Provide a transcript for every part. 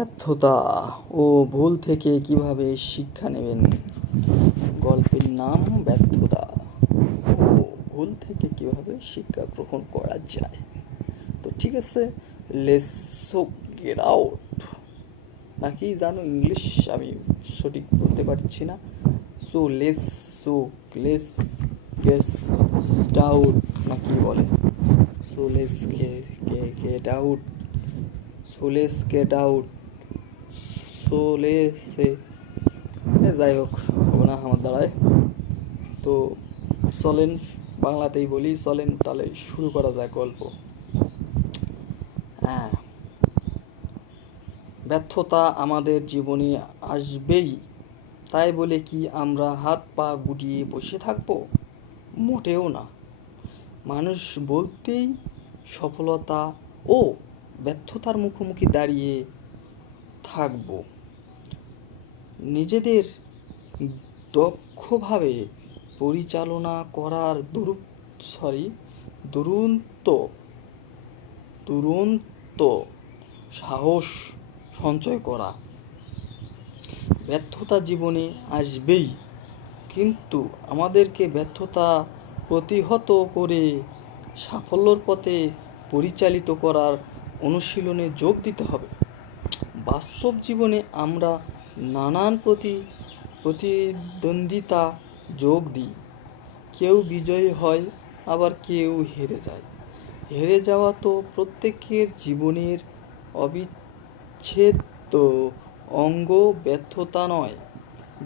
ব্যর্থতা ও ভুল থেকে কিভাবে শিক্ষা নেবেন। গল্পের নাম ব্যর্থতা ও ভুল থেকে কিভাবে শিক্ষা গ্রহণ করা যায়। তো ঠিক আছে, লেটস গেট আউট, নাকি জানো ইংলিশ আমি সঠিক বলতে পারছি না। সো লেটস গেট আউট নাকি বলে, সো লেটস গেট আউট যাই হোক, হবে না আমার দ্বারায়। তো চলেন বাংলাতেই বলি, চলেন তাহলে শুরু করা যায় গল্প। হ্যাঁ, ব্যর্থতা আমাদের জীবনে আসবেই, তাই বলে কি আমরা হাত পা গুটিয়ে বসে থাকবো? মোটেও না। মানুষ বলতেই সফলতা ও ব্যর্থতার মুখোমুখি দাঁড়িয়ে থাকবো। নিজেদের দক্ষভাবে পরিচালনা করার দুরন্ত সাহস সঞ্চয় করা। ব্যর্থতা জীবনে আসবেই, কিন্তু আমাদেরকে ব্যর্থতা প্রতিহত করে সাফল্যের পথে পরিচালিত করার অনুশীলনে যোগ দিতে হবে। বাস্তব জীবনে আমরা নানান প্রতিদ্বন্দ্বিতা যোগ দিই। কেউ বিজয়ী হয়, আবার কেউ হেরে যায়। হেরে যাওয়া তো প্রত্যেকের জীবনের অবিচ্ছেদ্য অঙ্গ। ব্যর্থতা নয়,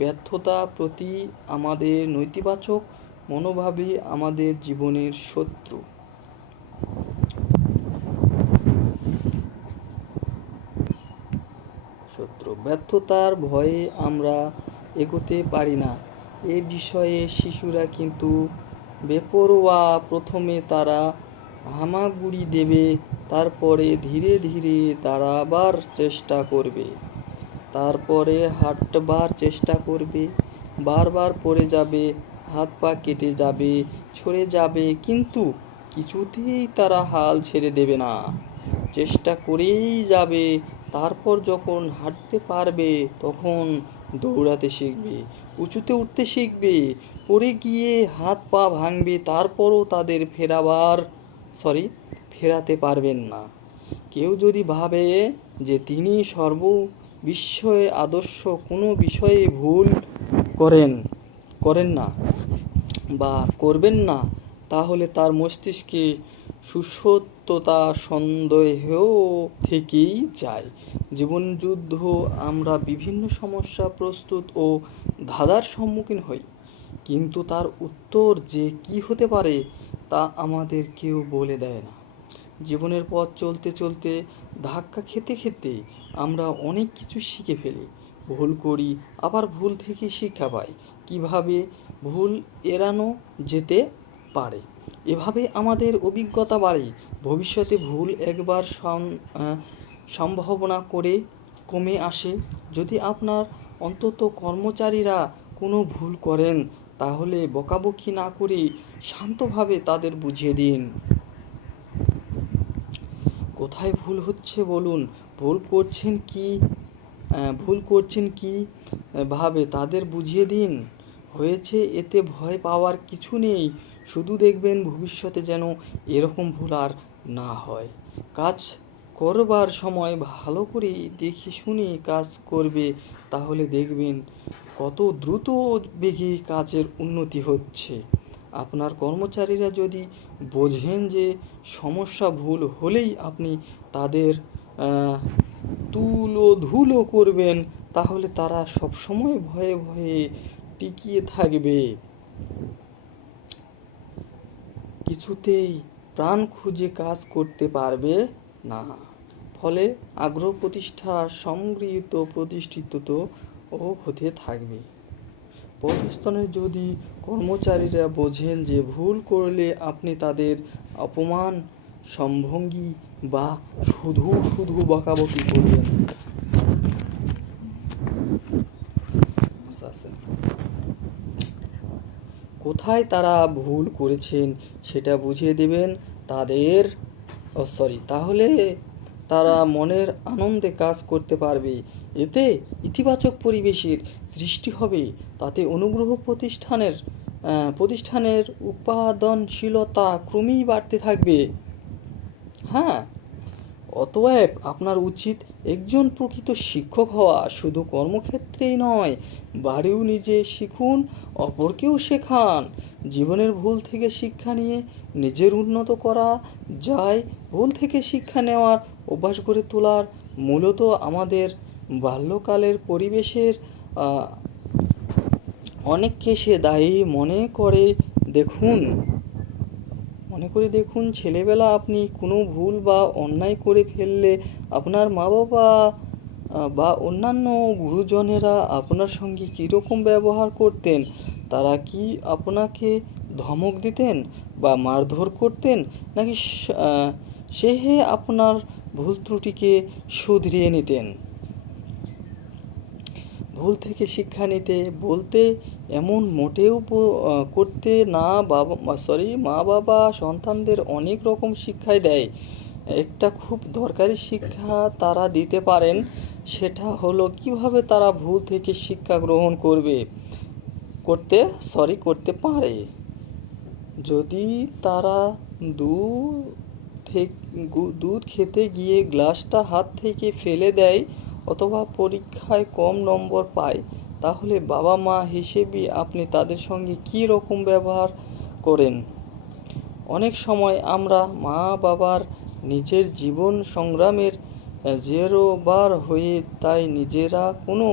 ব্যর্থতা প্রতি আমাদের নেতিবাচক মনোভাবই আমাদের জীবনের শত্রু। ব্যর্থতার ভয়ে আমরা এগোতে পারি না, এ বিষয়ে শিশুরা কিন্তু বেপরোয়া। প্রথমে তারা হামাগুড়ি দেবে, তারপরে ধীরে ধীরে দাঁড়াবার চেষ্টা করবে, তারপরে হাঁটবার চেষ্টা করবে, বারবার পড়ে যাবে, হাত পা কেটে যাবে, ছড়ে যাবে, কিন্তু কিছুতেই তারা হাল ছেড়ে দেবে না, চেষ্টা করেই যাবে। তারপর যখন হাঁটতে পারবে তখন দৌড়াতে শিখবে, উঁচুতে উঠতে শিখবে, পড়ে গিয়ে হাত পা ভাঙবে, তারপরও তাদের ফেরাতে পারবেন না। কেউ যদি ভাবে যে তিনি সর্ববিষয়ে আদর্শ, কোনো বিষয়ে ভুল করেন না বা করবেন না, তাহলে তার মস্তিষ্কে সুসত্যতা সন্দেহ থেকেই যায়। জীবনযুদ্ধ আমরা বিভিন্ন সমস্যা প্রস্তুত ও ধাঁধার সম্মুখীন হই, কিন্তু তার উত্তর যে কি হতে পারে তা আমাদের কেউ বলে দেয় না। জীবনের পথ চলতে চলতে, ধাক্কা খেতে খেতে আমরা অনেক কিছু শিখে ফেলি, ভুল করি, আবার ভুল থেকে শিক্ষা পাই, কিভাবে ভুল এড়ানো যেতে পারে। এভাবে আমাদের অভিজ্ঞতা বাড়ে। ভবিষ্যতে ভুল একবার সম্ভাবনা করে কমে আসে। যদি আপনার অন্তত কর্মচারীরা কোনো ভুল করেন, তাহলে বকাবকি না করে শান্তভাবে তাদের বুঝিয়ে দিন কোথায় ভুল হচ্ছে বলুন, ভুল করছেন কি ভাবে তাদের বুঝিয়ে দিন হয়েছে। এতে ভয় পাওয়ার কিছু নেই। শুধু দেখবেন ভবিষ্যতে যেন এরকম ভুল আর না হয়। কাজ করবার সময় ভালো করে দেখে শুনে কাজ করবে, তাহলে দেখবেন কত দ্রুত বেগে কাজের উন্নতি হচ্ছে। আপনার কর্মচারীরা যদি বোঝেন যে সমস্যা ভুল হলেই আপনি তাদের তুলোধুলো করবেন, তাহলে তারা সবসময় ভয়ে ভয়ে টিকিয়ে থাকবে, কিছুতেই প্রাণ খুঁজে কাজ করতে পারবে না। ফলে আগ্রহ প্রতিষ্ঠিত ও হতে থাকবে। পদস্থলে যদি কর্মচারীরা বোঝেন যে ভুল করলে আপনি তাদের অপমান, সম্ভঙ্গী বা শুধু বকাবকি করবেন, কোথায় তারা ভুল করেছেন সেটা বুঝিয়ে দেবেন তারা মনের আনন্দে কাজ করতে পারবে। এতে ইতিবাচক পরিবেশের সৃষ্টি হবে। তাতে অনুগ্রহ প্রতিষ্ঠানের উৎপাদনশীলতা ক্রমেই বাড়তে থাকবে। হ্যাঁ, অতএব আপনার উচিত একজন প্রকৃত শিক্ষক হওয়া। শুধু কর্মক্ষেত্রেই নয়, বাড়িও নিজে শিখুন, অপরকেও শেখান। জীবনের ভুল থেকে শিক্ষা নিয়ে নিজের উন্নত করা যায়। ভুল থেকে শিক্ষা নেওয়ার অভ্যাস গড়ে তোলার মূলত আমাদের বাল্যকালের পরিবেশের অনেককে সে দায়ী মনে করে দেখুন। ছেলেবেলা আপনি কোনো ভুল বা অন্যায় করে ফেললে আপনার মা বাবা বা অন্যান্য গুরুজনেরা আপনার সঙ্গে কীরকম ব্যবহার করতেন? তারা কি আপনাকে ধমক দিতেন বা মারধর করতেন, নাকি সে আপনার ভুল ত্রুটিকে শুধরিয়ে নিতেন? ভুল থেকে শিক্ষা নিতে বলতে এমন মোটেও করতে না। মা বাবা সন্তানদের অনেক রকম শিক্ষাই দেয়। একটা খুব দরকারি শিক্ষা তারা দিতে পারেন, সেটা হলো কিভাবে তারা ভুল থেকে শিক্ষা গ্রহণ করতে পারে। যদি তারা দুধ খেতে গিয়ে গ্লাসটা হাত থেকে ফেলে দেয় অথবা পরীক্ষায় কম নম্বর পায়, তাহলে বাবা মা হিসেবে আপনি তাদের সঙ্গে কী রকম ব্যবহার করেন? অনেক সময় আমরা মা বাবার নিজের জীবন সংগ্রামের জেরবার হয়ে তাই নিজেরা কোনো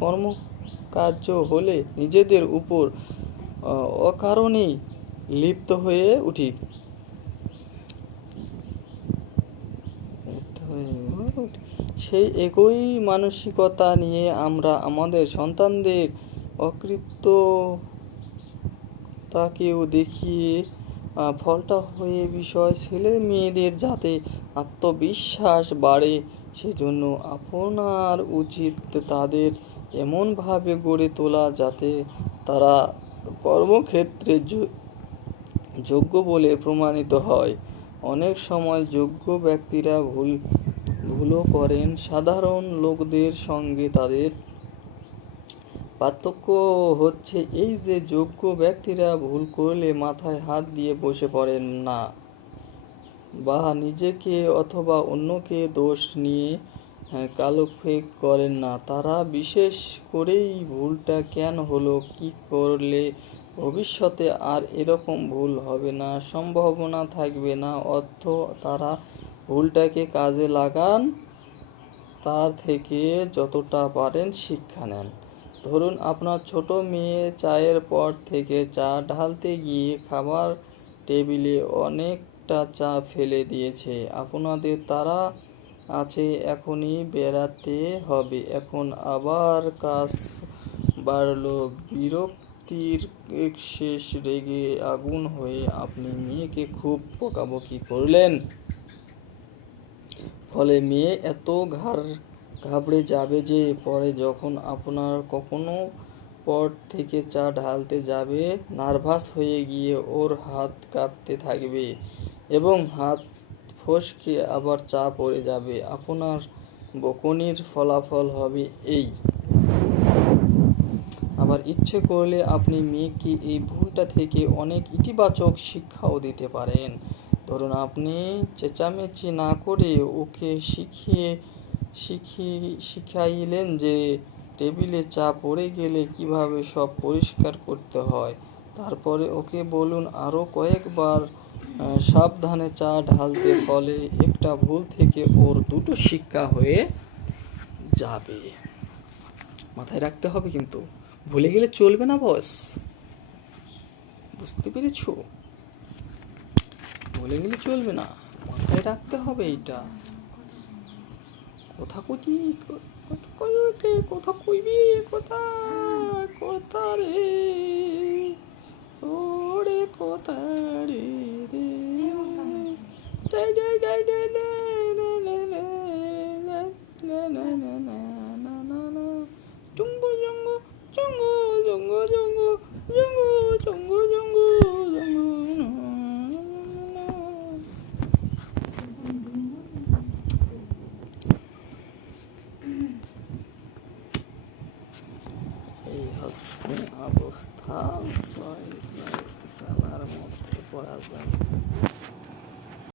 কর্মকার্য হলে নিজেদের উপর অকারণেই লিপ্ত হয়ে উঠি। সেই একই মানসিকতা নিয়ে আমরা আমাদের সন্তানদের অকৃতজ্ঞতাকেও দেখিয়ে ফলটা হয়ে বিষয় ছেলে মেয়েদের যাতে আত্মবিশ্বাস বাড়ে, সেজন্য আপনার উচিত তাদের এমনভাবে গড়ে তোলা যাতে তারা কর্মক্ষেত্রে যোগ্য বলে প্রমাণিত হয়। অনেক সময় যোগ্য ব্যক্তিরা ভুলও করেন। সাধারণ লোকদের সঙ্গে তাদের পার্থক্য হচ্ছে এই যে, যোগ্য ব্যক্তিরা ভুল করলে মাথায় হাত দিয়ে বসে পড়েন না বা নিজেকে অথবা অন্যকে দোষ নিয়ে কালক্ষেপ করেন না। তারা বিশেষ করেই ভুলটা কেন হলো, কি করলে ভবিষ্যতে আর এরকম ভুল হবে না, সম্ভাবনা থাকবে না, তারা ভুলটাকে কাজে লাগান, তার থেকে যতটা পারেন শিক্ষা নেন। ধরুন, আপনার ছোট মেয়ে চায়ের পর থেকে চা ঢালতে গিয়ে খাবার টেবিলে অনেকটা চা ফেলে দিয়েছে। আপনাদের তাড়া আছে, এখনই বেরাতে হবে। এখন আবার কাজ বাড়লো। বিরক্তির শেষ রেগে আগুন হয়ে আপনি মেয়েকে খুব বকাবকি করলেন। ফলে মেয়ে এত ঘাবড়ে যাবে যে পরে যখন আপনার কখনো পর থেকে চা ঢালতে যাবে, নার্ভাস হয়ে গিয়ে ওর হাত কাঁপতে থাকবে এবং হাত ফসকে আবার চা পড়ে যাবে। আপনার বকুনির ফলাফল হবে এই। আবার ইচ্ছে করলে আপনি মেয়েকে এই ভুলটা থেকে অনেক ইতিবাচক শিক্ষাও দিতে পারেন। ধরুন, আপনি চেঁচামেচি না করে ওকে শিখাইলেন যে টেবিলে চা পড়ে গেলে কিভাবে সব পরিষ্কার করতে হয়। তারপরে ওকে বলুন আরও কয়েকবার সাবধানে চা ঢালতে। ফলে একটা ভুল থেকে ওর দুটো শিক্ষা হয়ে যাবে। মাথায় রাখতে হবে, কিন্তু ভুলে গেলে চলবে না বস। বুঝতে পেরেছো? ভুলে গেলে চলবে না, মাথায় রাখতে হবে এইটা। কথা কইবি কথা রে ওরে কথা রে জঙ্গু জঙ্গু জঙ্গু জঙ্গু জঙ্গু জঙ্গু জঙ্গু জঙ্গু জঙ্গু। অবস্থা 6 সালার মধ্যে পড়া যায়।